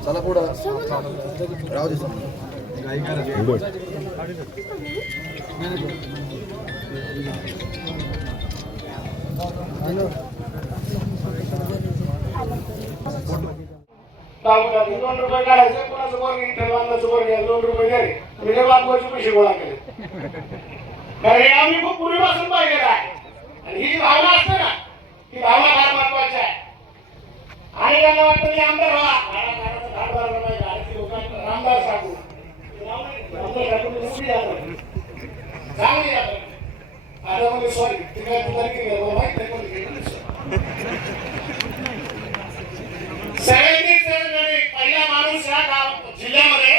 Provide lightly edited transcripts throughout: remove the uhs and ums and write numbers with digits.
चला पुढं राहू दे ₹2 काढायचे कोणाचं वर्ग इंटरव्हालचं वर्ग ₹2 द्या रे मी बापवाचे पैसे गोळा केले कारण हे आम्ही खूप पूर्वीपासून पाहिलेलं आहे आणि ही भावना असते ना ही भावना फार महत्वाची आहे आणि त्यांना वाटतं की आमदार व्हा रामदास ठाकूर चांगली आता म्हणजे सॉरी ते काय माहित नाही सगळ्यांनी पहिला माणूस या जिल्ह्यामध्ये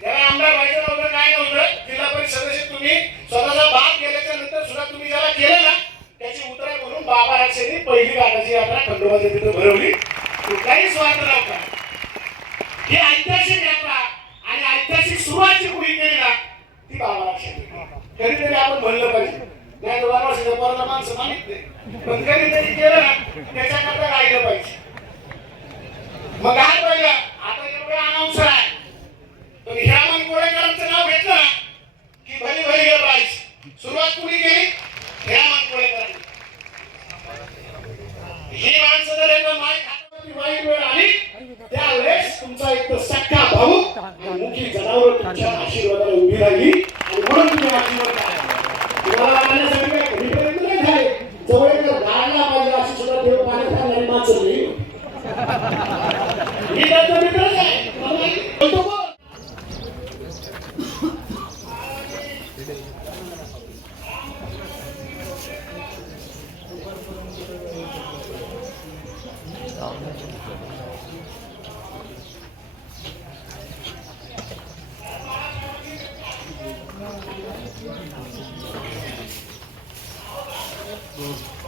ज्याला आमदार व्हायचं नव्हतं काय नव्हतं जिल्हा परिषद सदस्य तुम्ही स्वतःचा भाग गेल्याच्या नंतर सुद्धा तुम्ही ज्याला केलं ना त्याची उतराई म्हणून बाबा राक्षेंनी पहिली गाठाची यात्रा खंडोबाच्या तिथे भरवली कुठलाही स्वार्थ नव्हता ही ऐतिहासिक यात्रा आणि ऐतिहासिक सुरुवातची कुणी केली ना ती बाबा राक्षेंनी कधीतरी आपण म्हणलं पाहिजे नाही 2 वर्षाच्या पोराला माणसं माहित नाही पण कधीतरी केलं ना त्याच्याकरता राहिलं पाहिजे मग काय पाहिलं आता एवढे अनाउन्सर आहे पण हिरामन कोळेकरांचं नाव घेतलं ना की भली भली हे प्राईज सुरुवात कुणी केली हिरामन कोळेकरांनी ही माणसं जर एकदा माय खात्यावरती वाईट वेळ आली त्यावेळेस तुमचा एक तर सख्खा भाऊ मुखी जनावर तुमच्या आशीर्वादाला उभी राहिली आणि म्हणून तुम्ही आशीर्वाद तुम्हाला मानण्यासाठी काय कधीपर्यंत नाही झाले जवळ एक गाळला पाहिजे अशी सुद्धा देव पाण्यात आणणारी माणसं नाही ही त्याचा मित्रच आहे बोलतो कोण Good.